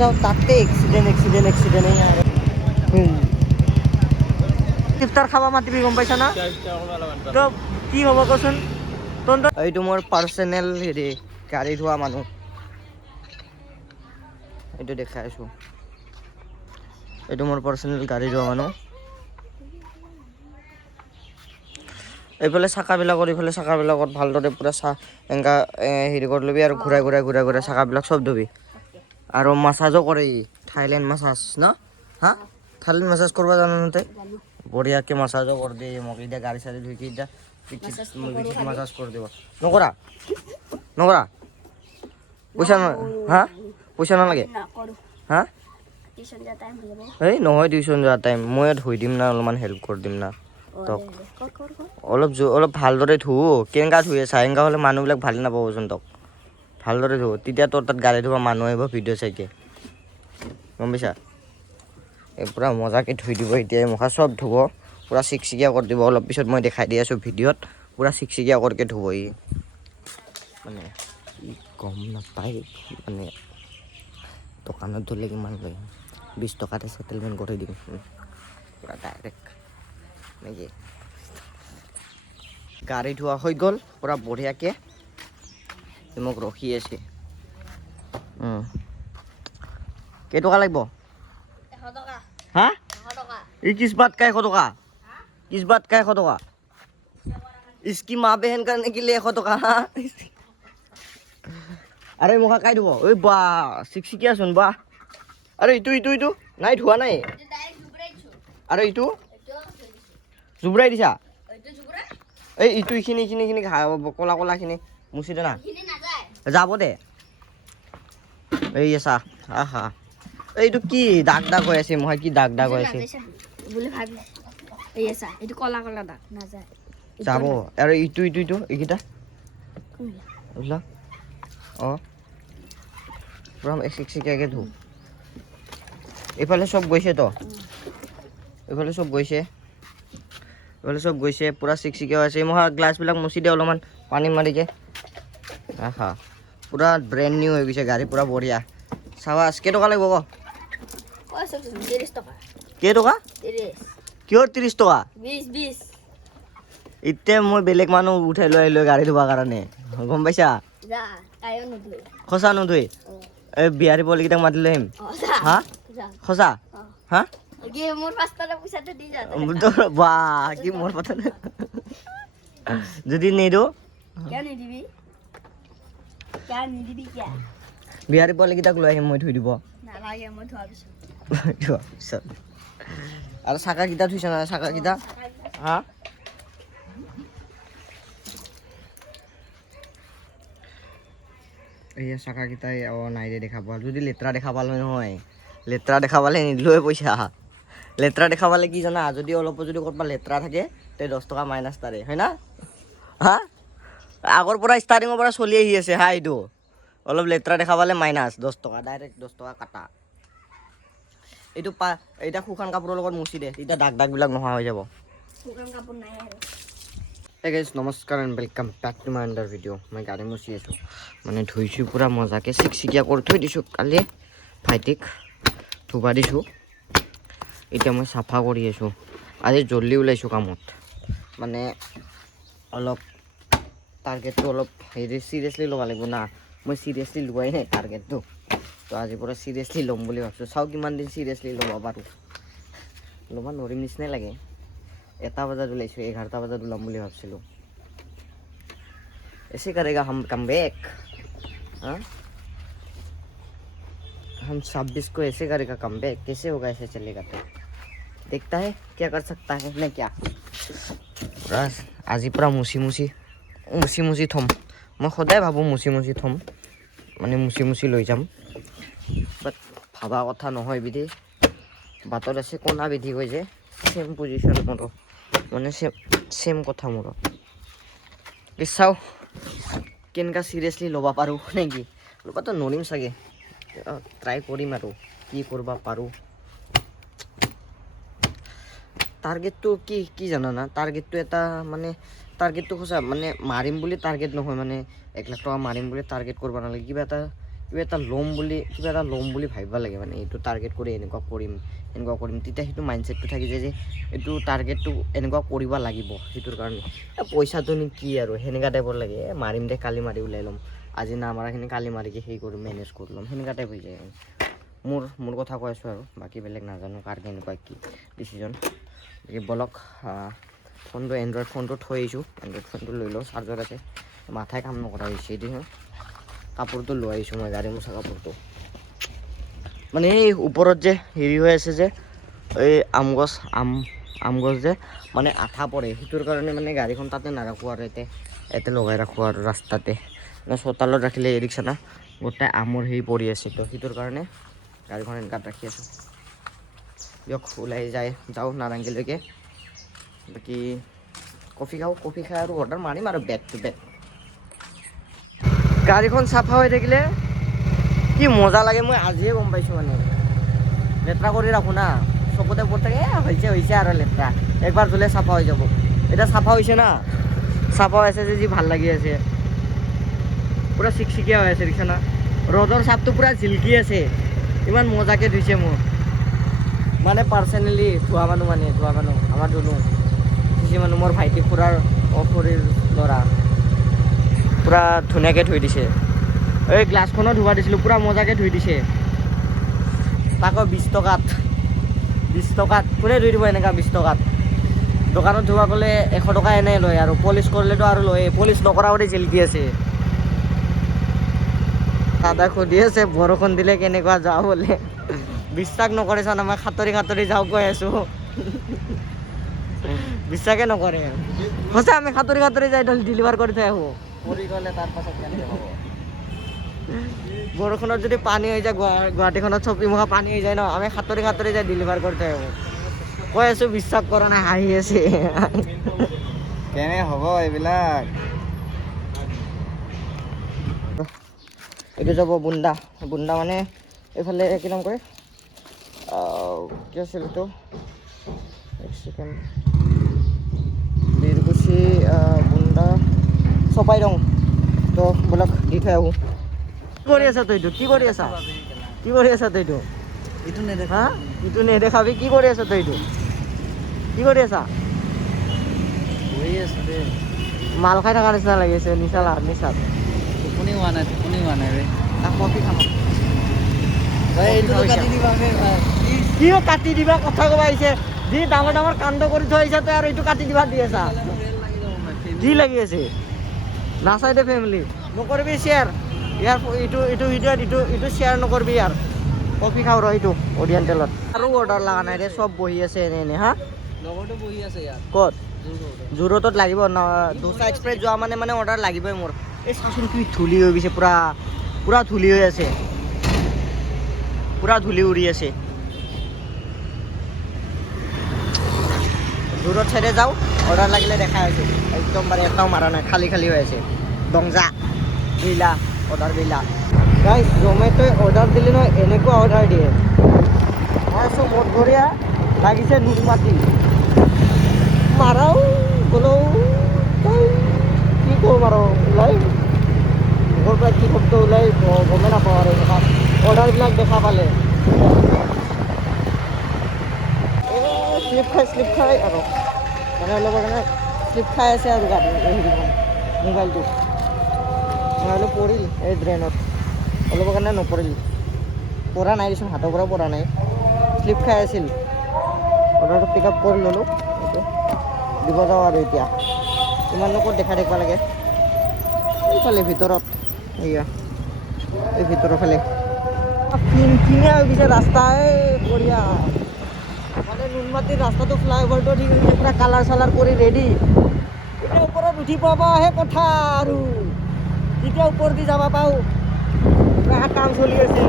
যাওঁ তাতে এক্সিডেণ্ট ইফতাৰ খাব মাতিবি গম পাইছা না তো কি হ'ব কচোন এইটো মোৰ পাৰ্চনেল হেৰি গাড়ী ধোৱা মানুহ এইটো দেখাই আছো এইটো মোৰ পাৰ্চনেল গাড়ী ধোৱা মানুহ এইফালে চাকাবিলাকত এইফালে চাকাবিলাকত ভালদৰে পুৰা এনেকা হেৰি কৰি ল'বি আৰু ঘূৰাই চাকাবিলাক চব ধুবি আৰু মাছাজো কৰে ই থাইলেণ্ড মাছাজ ন হা থাইলেণ্ড মাছাজ কৰিব জানো তই বঢ়িয়াকৈ মাছাজো কৰি দিয়ে মোক এতিয়া গাড়ী চাড়ী ধুই কি এতিয়া পিঠিত মাছাজ কৰি দিব নকৰা পইচা হা পইচা নালাগে হা এই নহয় টিউশ্যন যোৱা টাইম মই ধুই দিম না অলপমান হেল্প কৰি দিম না তক অলপ ভালদৰে ধু কেনেকুৱা ধুই আছা এনেকুৱা হ'লে মানুহবিলাক ভালে নাপাবচোন তক ভালদৰে ধু তেতিয়া তোৰ তাত গাড়ী ধোৱা মানুহ আহিব ভিডিঅ' চাইকে গম পাইছা এই পূৰা মজাকৈ ধুই দিব এতিয়া মুখা চব ধুব পূৰা চিকচিকীয়া কৰি দিব অলপ পিছত মই দেখাই দি আছোঁ ভিডিঅ'ত পূৰা চিকচিকীয়া কৰিকে ধুব ই মানে গম নাপায় মানে দোকানত ধুলে কিমান লয় 20 টকাতে ছেটেলমেণ্ট কৰি দিম পূৰা ডাইৰেক্ট নেকি গাড়ী ধোৱা হৈ গ'ল পূৰা বঢ়িয়াকৈ মোক ৰখি আছে কেইটকা লাগিব হা এই किस बात का 100 टका किस बात का 100 टका इसकी माँ बहन करने के लिए 100 टका अरे मुखा কাই ধুব ঐ বা চিকচিকিয়া চোন বা আরে ইটো নাই ধোৱা নাই আৰে ইটো জুবৰাই দিছা এই ইটো এইখিনি কলা কলাখিনি মুচি দে না যাব দে এই আছা আহা এইটো কি দাগ হৈ আছে মই কি দাগ হৈ আছে বুলি ভাবি এই আছা এইটো কলা কলা দাগ না যায় যাব আৰু ইটো এইকিটা বুঝলা পুৰা চিকচিকিয়াকৈ ধু এইফালে চব গৈছে পুৰা চিকচিকিয়া হৈছে মই গ্লাছবিলাক মুচি দে অলপমান পানী মাৰিকে আহা পুৰা ব্ৰেণ্ড নিউ হৈ গৈছে গাড়ী পুৰা বঢ়িয়া চাবাছ কেইটকা লাগিব ক 30 টকা কেইটকা 30 কিহৰ 30 টকা 20 এতিয়া মই বেলেগ মানুহ উঠাই লৈ আহিলোঁ গাড়ী ধোৱাৰ কাৰণে গম পাইছা যা তাইও নধুই সঁচা নধুই এই বিহাৰী পোৱালিকেইটাক মাতি লৈ আহিম হা সঁচা হা মোৰ পাঁচটা পইচাটো দি যা বা কি মোৰ কথা যদি নিদিওঁ কিয় নিদিবি কিয় বিহাৰী পোৱালিকেইটাক লৈ আহিম মই ধুই দিব নালাগে মই ধোৱাৰ পিছত আৰু চাকাকেইটা থৈছ না চাকাকেইটা হা এইয়া চাকাকেইটাই নাই দে দেখা পোৱা যদি লেতেৰা দেখা পালে নহয় লেতেৰা দেখা পালে নিদিলোৱে পইচা লেতেৰা দেখা পালে কি জানা যদি অলপো যদি ক'ৰবাত লেতেৰা থাকে তে 10 টকা মাইনাছ তাৰে হয় না হা আগৰ পৰা ষ্টাৰ্টিঙৰ পৰা চলি আহি আছে হা এইটো অলপ লেতেৰা দেখা পালে মাইনাছ 10 টকা ডাইৰেক্ট 10 টকা কাটা এইটো এইটা শুকান কাপোৰৰ লগত মুচি দে তেতিয়া দাগবিলাক নোহোৱা হৈ যাব শুকান কাপোৰ নাই আৰু Hey guys, নমস্কাৰ and welcome back to my another video. মই গাড়ী মুচি আছোঁ মানে ধুইছোঁ পুৰা মজাকৈ চিকচিকীয়া কৰি থৈ দিছোঁ কালি ভাইটিক ধুবা দিছোঁ এতিয়া মই চাফা কৰি আছোঁ আজি জল্দি ওলাইছোঁ কামত মানে অলপ টাৰ্গেটটো অলপ হেৰি চিৰিয়াছলি ল'ব লাগিব না মই চিৰিয়াছলি লোৱাই নাই টাৰ্গেটটো তো আজিৰ পৰা চিৰিয়াছলি ল'ম বুলি ভাবিছোঁ চাওঁ কিমান দিন চিৰিয়াছলি ল'ব পাৰোঁ ল'ব নোৱাৰিম নিচিনাই লাগে 1 बजात ওলাইছোঁ 11 बजात ওলাম বুলি ভাবিছিলোঁ ऐसे करेगा हम कमबैक हाँ हम 26 को ऐसे करेगा कमबैक कैसे होगा ऐसे चलेगा तो देखता है क्या कर सकता है नहीं क्या बस আজি পুৰা মুচি থম মই সদায় ভাবোঁ মুচি থম মানে মুচি লৈ যাম বাট ভাবা কথা নহয় বিধি বাটত আছে কোনা বিধি কৈ যে সেম পজিশ্যন মোৰো মানে সেম কথা মোৰো চাওঁ কেনেকুৱা চিৰিয়াছলি ল'ব পাৰোঁ নেকি ল'বাতো নোৱাৰিম চাগে ট্ৰাই কৰিম আৰু কি কৰিব পাৰোঁ টাৰ্গেটটো কি জানানা টাৰ্গেটটো এটা মানে টাৰ্গেটটো সঁচা মানে মাৰিম বুলি টাৰ্গেট নহয় মানে 1 লাখ টকা মাৰিম বুলি টাৰ্গেট কৰিব নালাগে কিবা এটা কিবা এটা ল'ম বুলি ভাবিব লাগে মানে এইটো টাৰ্গেট কৰি এনেকুৱা কৰিম তেতিয়া সেইটো মাইণ্ডছেটটো থাকি যায় যে এইটো টাৰ্গেটটো এনেকুৱা কৰিব লাগিব সেইটোৰ কাৰণে পইচাটোনো কি আৰু সেনেকুৱা টাইপৰ লাগে মাৰিম দে কালি মাৰি ওলাই ল'ম আজি নামাৰাখিনি কালি মাৰিকে সেই কৰিম মেনেজ কৰি ল'ম সেনেকুৱা টাইপ হৈ যায় মোৰ কথা কৈ আছোঁ আৰু বাকী বেলেগ নাজানো কাৰ কেনেকুৱা কি ডিচিজন বলক ফোনটো এণ্ড্ৰইড ফোনটো থৈ আহিছোঁ এণ্ড্ৰইড ফোনটো লৈ লওঁ চাৰ্জাৰ আছে মাথাই কাম নকৰা হৈছে এদিন কাপোৰটো লৈ আহিছোঁ মই গাড়ী মোচা কাপোৰটো মানে এই ওপৰত যে হেৰি হৈ আছে যে এই আম গছ যে মানে আঠা পৰে সেইটোৰ কাৰণে মানে গাড়ীখন তাতে নাৰাখোঁ আৰু ইয়াতে লগাই ৰাখোঁ আৰু ৰাস্তাতে মানে চোতালত ৰাখিলে এই ৰিক্সা না গোটেই আমৰ হেৰি পৰি আছে তো সেইটোৰ কাৰণে গাড়ীখন এনেকাত ৰাখি আছোঁ দিয়ক ওলাই যাওঁ নাৰেংগীলৈকে বাকী কফি খাই আৰু অৰ্ডাৰ মাৰিম আৰু বেক টু বেক গাড়ীখন চাফা হৈ থাকিলে কি মজা লাগে মই আজিয়ে গম পাইছোঁ মানে লেতেৰা কৰি ৰাখোঁ না চকুতে পৰি থাকে হৈছে আৰু লেতেৰা একবাৰ ধুলে চাফা হৈ যাব এতিয়া চাফা হৈছে না চাফা হৈ আছে যি ভাল লাগি আছে পুৰা চিকচিকীয়া হৈ আছে দেখিছা না ৰ'দৰ চাপটো পুৰা জিলকি আছে ইমান মজাকৈ ধুইছে মোৰ মানে পাৰ্চনেলি ধোৱা মানুহ আমাৰ ধুনু ধুইছে মানুহ মোৰ ভাইটি খুৰাৰ খুৰীৰ ল'ৰা পুৰা ধুনীয়াকৈ ধুই দিছে এই গ্লাছখনো ধুবা দিছিলোঁ পুৰা মজাকৈ ধুই দিছে তাকো 20 টকাত কোনে ধুই দিব এনেকুৱা 20 টকাত দোকানত ধুবা গ'লে 100 টকা এনেই লয় আৰু পলিচ কৰিলেতো আৰু লয়ে পলিচ নকৰা কৰি জিলকি আছে দাদা সুধি আছে বৰষুণ দিলে কেনেকুৱা যাওঁ বোলে বিশ্বাস নকৰেচোন মই সাঁতৰি যাওঁ কৈ আছোঁ বিশ্বাসে নকৰে সঁচা আমি সাঁতৰি যাই ডেলিভাৰ কৰি থৈ আহোঁ পৰি গ'লে তাৰ পাছত কেনেকৈ হ'ব বৰষুণত যদি পানী হৈ যায় গুৱাহাটীখনত চপিমুখা পানী হৈ যায় ন আমি সাঁতৰি যাই ডেলিভাৰ কৰি থৈ আহোঁ কৈ আছোঁ বিশ্বাস কৰা নাই হাঁহি আছে কেনে হ'ব এইবিলাক এইটো যাব বুন্দা মানে এইফালে কি নাম কয় কি আছিল এইটো এক ছেকেণ্ড বীৰকুচি বুন্দা চপাই দং তো বলক দি থৈ আহোঁ কি কৰি আছা তইটো ইটো নেদেখাবি কি কৰি আছা তইটো কি কৰি আছা মাল খাই থকাৰ নিচিনা লাগিছে নিচাত টোপনি হোৱা নাই ৰে কফি খাম কি কাটি দিবা কথা ক'ব আহিছে যি ডাঙৰ কাণ্ড কৰি থৈ আহিছা তই আৰু এইটো কাটি দিবা দি আছা কি লাগি আছে নাচাই দে ফেমিলি নকৰিবি শ্বেয়াৰ ইয়াৰ এইটো ভিডিঅ'ত এইটো শ্বেয়াৰ নকৰিবি ইয়াৰ কফি খাওঁ ৰ এইটো অৰিয়েণ্টেলত আৰু অৰ্ডাৰ লগা নাই ৰে চব বহি আছে এনে হা লগৰটো বহি আছে ইয়াত ক'ত জোৰতত লাগিব দোচা এক্সপ্ৰেছ যোৱা মানে অৰ্ডাৰ লাগিবই মোৰ এই চাচোন কি ধূলি হৈ গৈছে পুৰা ধূলি হৈ আছে পুৰা ধূলি উৰি আছে দূৰত চাইডে যাওঁ অৰ্ডাৰ লাগিলে দেখাই আছোঁ একদম বাৰে এটাও মাৰা নাই খালী হৈ আছে দংজা গিলা অৰ্ডাৰ গিলা গাইছ জমেট'ই অৰ্ডাৰ দিলে নহয় এনেকুৱা অৰ্ডাৰ দিয়ে মই আছোঁ মঠঘৰীয়া লাগিছে নুনমাটি মাৰাও গ'লেও কি কৰোঁ আৰু ওলাই মোৰ পৰা কি শব্দ ওলাই গমেই নাপাওঁ আৰু এনেকুৱা অৰ্ডাৰবিলাক দেখা পালে শ্লিপ খাই আৰু মানে অলপ কাৰণে শ্লিপ খাই আছে আৰু মোবাইলটো পৰিল এই ড্ৰেইনত অলপ কাৰণে নপৰিল পৰা নাই দেচোন হাতৰ পৰা পৰা নাই শ্লিপ খাই আছিল অৰ্ডাৰটো পিক আপ কৰি ল'লোঁ এইটো দিব যাওঁ আৰু এতিয়া কিমাননো ক'ত দেখাই থাকিব লাগে এইফালে ভিতৰত এয়া এই ভিতৰৰ ফালে কিনে হৈ গৈছে ৰাস্তা বঢ়িয়া মানে নুনমাটিৰ ৰাস্তাটো ফ্লাইঅভাৰটো ঠিক হৈছে পুৰা কালাৰ চালাৰ কৰি ৰেডি এতিয়া ওপৰত উঠি পাবাহে কথা আৰু যেতিয়া ওপৰ দি যাব পাওঁ পুৰা কাম চলি আছে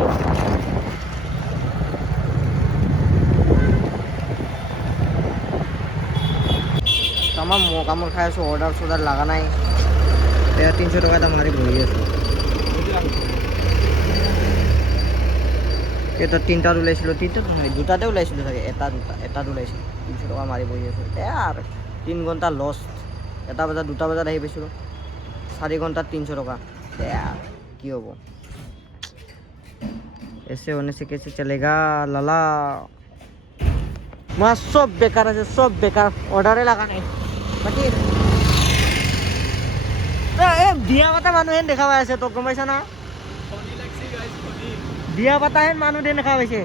আমাৰ কামোৰ খাই আছোঁ অৰ্ডাৰ লগা নাই 300 টকা এটা মাৰি বহি আছোঁ এটা 3টাত ওলাইছিলোঁ 3টাত নহয় 2টাতে ওলাইছিলোঁ চাগে এটাত ওলাইছিলোঁ 300 টকা মাৰি বহি আছোঁ আৰু 3 ঘণ্টা লষ্ট 1 বজাত 2টা বজাত আহি পাইছিলোঁ 4 ঘণ্টাত 300 টকা কি হ'ব ऐसे होने से कैसे चलेगा लाला माँ सब बेकार আছে सब बेकार অৰ্ডাৰে লাগা নাই বাকি বিয়া পাতা মানুহ হেন দেখা পাই আছে তোক গম পাইছা না বিয়া পাতা হেন মানুহ দেন দেখা পাইছে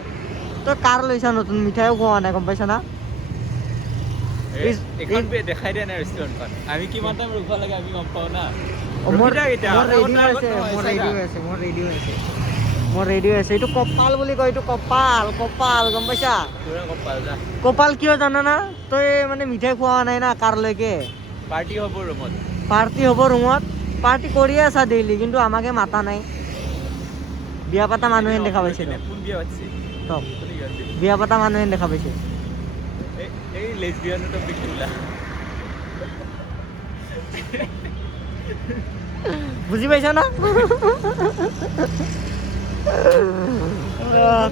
তই কাৰ লৈছা নতুন মিঠাইও খোৱা নাই গম পাইছা না এখন দেখাই দিয়া নাই ৰেষ্টুৰেণ্টখন আমি কিমান টাইম ৰখিব লাগে আমি গম পাওঁ না মোৰ ৰেডি হৈ আছে এইটো কপাল বুলি কয় এইটো কপাল কপাল গম পাইছা কপাল কিয় জানা না তই মানে মিঠাই খোৱা নাই না কাৰলৈকে পাৰ্টি হ'ব ৰুমত পাৰ্টি কৰিয়ে আছা ডেইলি কিন্তু আমাকে মাতা নাই বিয়া পাতা মানুহে দেখা পাইছে কোন বিয়া পাতিছে টপ বিয়া পাতা মানুহে দেখা পাইছে এই লেছবিয়ান টপিক ওলা বুজি পাইছা না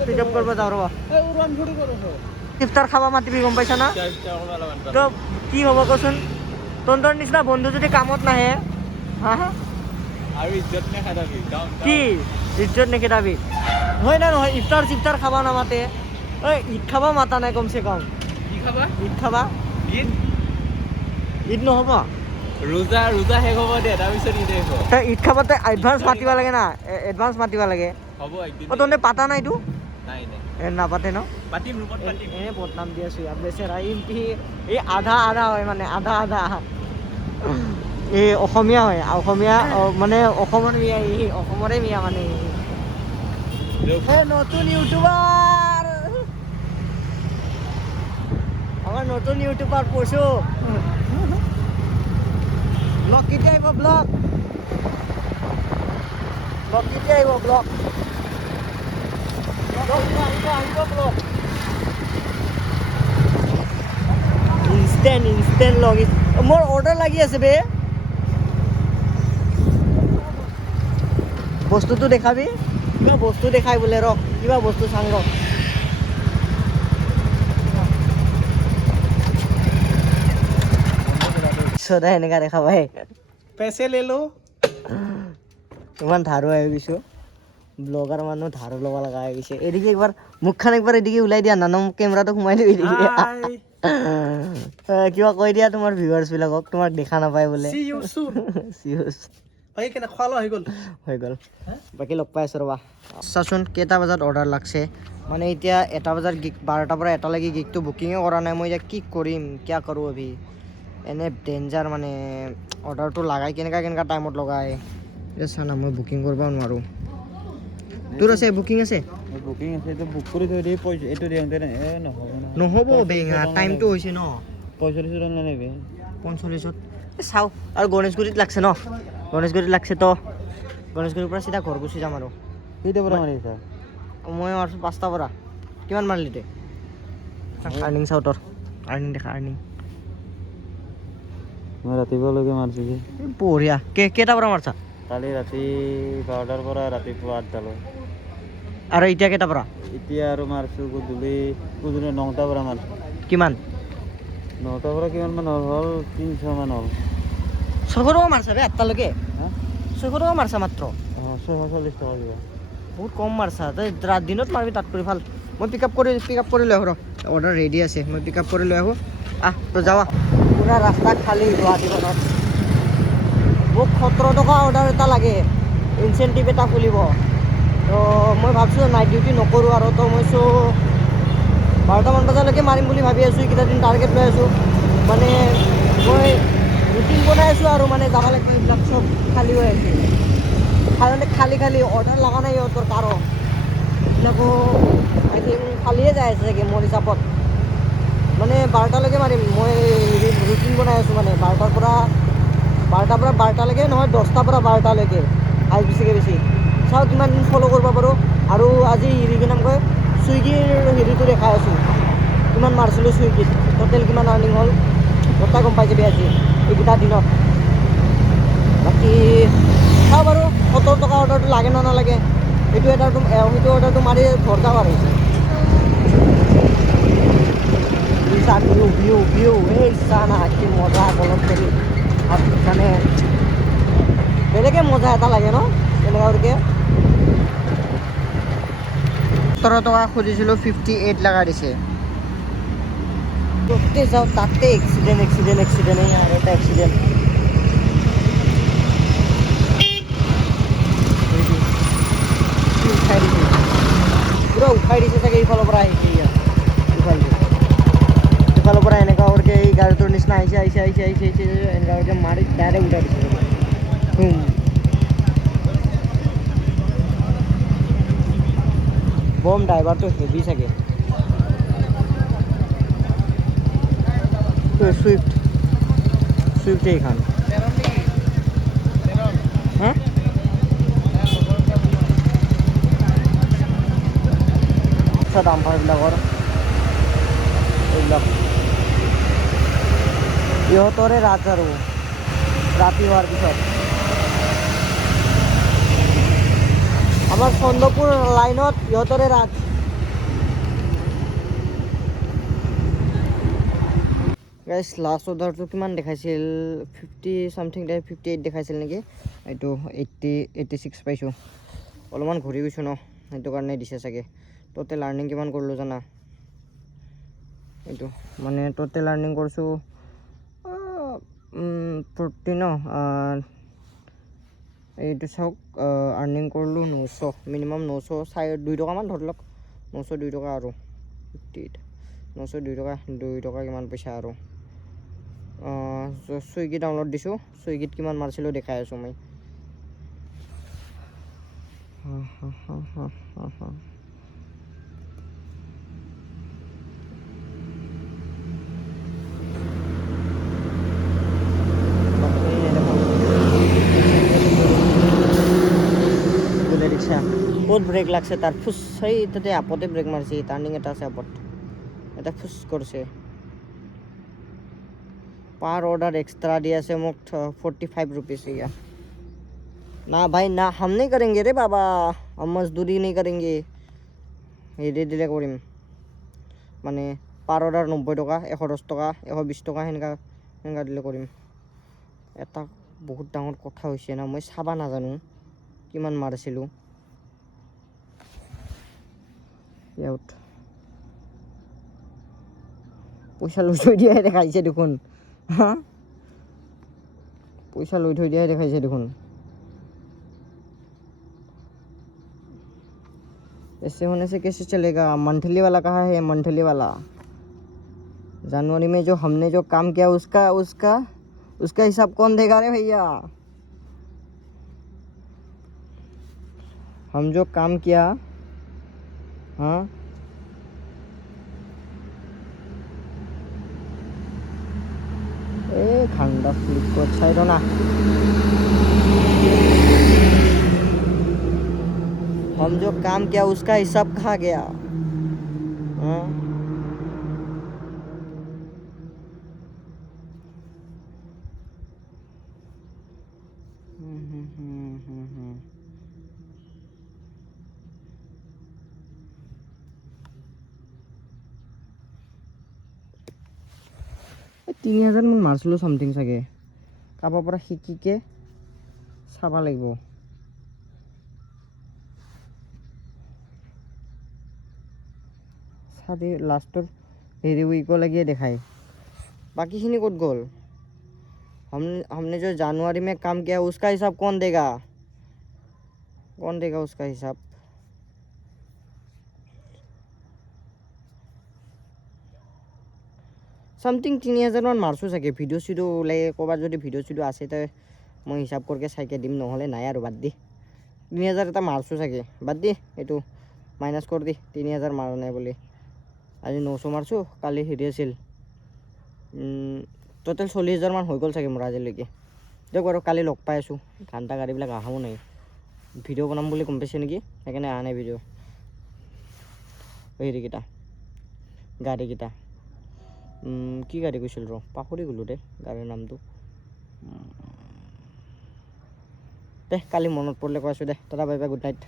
পিক আপ কৰিব যাওঁ ৰ'বা ইফতাৰ খাবা মাতিবি গম পাইছা না তো কি হ'ব কচোন তহঁতৰ নিচিনা বন্ধু যদি কামত নাহে হা আৰু ইজ্জত নেখাদাবি কি ইজ্জত নেখেদাবি হয় না নহয় ইফতাৰ খাবা নামাতে ঐ ঈদ খাবা মাতা নাই কমচে কম কি খাবা ঈদ খাবা ঈদ নহ'ব ৰোজা শেষ হ'ব দে তাৰপিছত ঈদ শেষ হ'ব তই ঈদ খাবা তই এডভান্স মাতিব লাগে না এডভান্স মাতিব লাগে হ'ব একদিন তহঁতে পাতা নাইতো নাই নাপাতে ন পাতিম ৰুমত পাতিম এনে বদনাম দি আছো ইয়াত বেচেৰা এই আধা হয় মানে আধা এই অসমীয়া হয় অসমীয়া মানে অসমৰ মিয়া অসমৰে মিয়া মানে নতুন ইউটিউবাৰ আমাৰ নতুন ইউটিউবাৰ পৰশু ব্লগ কেতিয়া আহিব ব্লগ কেতিয়া আহিব ব্লগ ইনষ্টেণ্ট লগ মোৰ অৰ্ডাৰ লাগি আছে বে বস্তুটো দেখাবি কিবা বস্তু দেখাই বোলে ৰ কিবা বস্তু চাং ৰ সদায় এনেকা দেখা পাই পেছে লৈ লো ইমান ধাৰো আহি গৈছো ব্লগাৰ মানুহ ধাৰো ল'ব লগা হৈ গৈছে এদিকে একবাৰ মুখখন একবাৰ এদিকে ওলাই দিয়া নানম কেমেৰাটো সোমাই দিবি কিবা কৈ দিয়া তোমাৰ ভিউৱাৰ্ছ বিলাকক তোমাক দেখা নাপায় বোলে হৈ গ'ল বাকী লগ পাই আছো ৰ'বা চাচোন কেইটা বজাত অৰ্ডাৰ লাগছে মানে এতিয়া 1 বজাত গিগ 12টাৰ পৰা 1টালৈকে গিগটো বুকিঙে কৰা নাই মই এতিয়া কি কৰিম কিয়া কৰোঁ অভি এনে ডেঞ্জাৰ মানে অৰ্ডাৰটো লাগাই কেনেকা টাইমত লগাই এতিয়া চানা মই বুকিং কৰিব নোৱাৰোঁ তোৰ আছে বুকিং আছে এইটো বুক কৰি থৈ দি পইচা এইটো দিওঁতে নহ'ব বেঙা টাইমটো হৈছে ন 45 টকা নেবে 45ত চাওঁ আৰু গণেশগুৰিত লাগছে ন গণেশগুৰিত লাগছে তো গণেশগুৰিৰ পৰা চিধা ঘৰ গুচি যাম আৰু কেইটা পৰা মাৰিছা মই মাৰিছোঁ 5টাৰ পৰা কিমান মাৰিলি তই আৰ্নিং চাওঁ তোৰ আৰ্নিং দেখা আৰ্নিং মই ৰাতিপুৱালৈকে মাৰিছোঁ কি বঢ়িয়া কেইটাৰ পৰা মাৰছা কালি ৰাতি 12টাৰ পৰা ৰাতিপুৱা 8টালৈ আৰু এতিয়া কেইটাৰ পৰা এতিয়া আৰু মাৰিছোঁ গধূলি 9টাৰ পৰা মাৰিছোঁ কিমান 9টাৰ পৰা কিমান মান হ'ল 300 মান হ'ল 600 টকা মাৰছা ৰে 8টালৈকে হা 600 টকা মাৰছা মাত্ৰ 640 টকা কিবা বহুত কম মাৰছা তই দিনত মাৰিবি তাত কৰি ভাল মই পিক আপ কৰি লৈ আহোঁ ৰ অৰ্ডাৰ ৰেডি আছে মই পিক আপ কৰি লৈ আহোঁ তই যাৱা পুৰা ৰাস্তা খালী গুৱাহাটীখনত মোক 17 টকা অৰ্ডাৰ এটা লাগে ইনচেণ্টিভ এটা খুলিব তো মই ভাবছোঁ নাইট ডিউটি নকৰোঁ আৰু তো মই 12টামান বজালৈকে মাৰিম বুলি ভাবি আছোঁ এইকেইটা দিন টাৰ্গেট লৈ আছোঁ মানে মই ৰুটিন বনাই আছোঁ আৰু মানে যাব লাগিব এইবিলাক চব খালী হৈ আছে খালী অৰ্ডাৰ লগা নাই সিহঁতৰ কাৰো এইবিলাকো আই থিংক খালীয়ে যাই আছে চাগে মোৰ হিচাপত মানে 12টালৈকে মাৰিম মই ৰুটিন বনাই আছোঁ মানে 12টাৰ পৰা 12টালৈকে নহয় 10টাৰ পৰা 12টালৈকে আজ বেছিকৈ বেছি চাওঁ কিমান দিন ফ'ল' কৰিব পাৰোঁ আৰু আজি কি নাম কয় চুইগিৰ হেৰিটো দেখাই আছোঁ কিমান মাৰিছিলোঁ চুইগিত টোটেল কিমান আৰ্নিং হ'ল গোটেই গম পাই যাবি আজি এইকেইটা দিনত বাকী চাওঁ বাৰু 70 টকা অৰ্ডাৰটো লাগে নে নালাগে সেইটো অৰ্ডাৰটো মাৰি ঘৰ যাওঁ আৰু ভিউ এই চানা কি মজা কলত কৰি মানে বেলেগে মজা এটা লাগে ন তেনেকুৱাকৈ 17 টকা খুজিছিলোঁ 58 লগাই দিছে য'তে যাওঁ তাতে এক্সিডেণ্ট আৰু এটা এক্সিডেণ্ট উঠাই দিছে চাগে ইফালৰ পৰা আহিছে ইফালৰ পৰা এনেকুৱা কৰিকে এই গাড়ীটোৰ নিচিনা আহিছে এনেকুৱা কৰিকে মাৰি ডাইৰেক্ট উঠাই দিছে বম ড্ৰাইভাৰটো হেভি চাগে চুইফ্ট এইখন হা আচ্ছা ডাম্পাৰবিলাকৰ এইবিলাক ইহঁতৰে ৰাজ আৰু ৰাতি হোৱাৰ পিছত আমাৰ চন্দ্ৰপুৰ লাইনত ইহঁতৰে ৰাজ গাইছ লাষ্ট অৰ্ডাৰটো কিমান দেখাইছিল 50 চামথিং 58 দেখাইছিল নেকি এইটো 86 পাইছোঁ অলপমান ঘূৰি গৈছোঁ ন সেইটো কাৰণে দিছে চাগে টোটেল আৰ্নিং কিমান কৰিলোঁ জানা এইটো মানে টোটেল আৰ্নিং কৰিছোঁ 40 ন এইটো চাওক আৰ্নিং কৰিলোঁ 900 মিনিমাম 900 2 টকামান ধৰি লওক 902 টকা আৰু 902 টকা কিমান পইচা আৰু চুইগি ডাউনলোড দিছোঁ চুইগিত কিমান মাৰিছিলোঁ দেখাই আছোঁ মই ক'ত ব্ৰেক লাগছে তাৰ ফুচ সেই তাতে আপতে ব্ৰেক মাৰিছে টাৰ্ণিং এটা আছে আপত এটা ফুচ কৰিছে पर ऑर्डर एक्स्ट्रा दिया से मुख 45 रुपीज़ या ना भाई ना हम नहीं करेंगे रे बाबा हम मजदूरी नहीं करेंगे ये दिले करिम माने पर ऑर्डर 90 टका 110 टका 120 टका हेनका दिले करिम এটা বহুত ডাঙৰ কথা হৈছে না মই চাবা নাজানো কিমান মাৰিছিলোঁ আউট পইচা লৈ থৈ দিয়াই দেখাইছে দেখোন हाँ पैसा লৈ থৈ দিয়াই দেখাইছে দেখোন ऐसे होने से कैसे चलेगा मंथली वाला कहाँ है मंथली वाला जनवरी में जो हमने जो काम किया उसका हिसाब कौन देगा रे भैया हम जो काम किया हाँ ठंडा फ्लिप को अच्छा है ना हम जो काम किया उसका हिसाब कहाँ गया हाँ? তিনি হাজাৰ মই মাৰিছিলোঁ চামথিং চাগে কাৰোবাৰ পৰা শিকিকে চাব লাগিব চাবি লাষ্টৰ হেৰি উইকো লাগিয়ে দেখায় বাকীখিনি ক'ত গ'ল हमने जो जनवरी में काम किया उसका हिसाब कौन देगा उसका हिसाब समथिंग 3000 মান মাৰছো চাগে ভিডিঅ' চিডিঅ' ওলাই ক'ৰবাত যদি ভিডিঅ' চিডিঅ' আছে তে মই হিচাপ কৰিকে চাইকে দিম নহ'লে নাই আৰু বাদ দি 3000 এটা মাৰছো চাগে বাদ দি এইটো মাইনাছ কৰি দি 3000 মাৰা নাই বুলি আজি 900 মাৰছো কালি হেৰি আছিল টোটেল 40000 মান হৈ গ'ল চাগে মোৰ আজিলৈকে দিয়ক বাৰু কালি লগ পাই আছোঁ ঘণ্টা গাড়ীবিলাক আহাও নাই ভিডিঅ' বনাম বুলি গম পাইছে নেকি সেইকাৰণে অহা নাই ভিডিঅ' হেৰিকেইটা গাড়ীকেইটা কি গাড়ী কৈছিল ৰ পাহৰি গ'লোঁ দে গাড়ীৰ নামটো দে কালি মনত পৰিলে কৈ আছোঁ দে দাদা বাই বাই গুড নাইট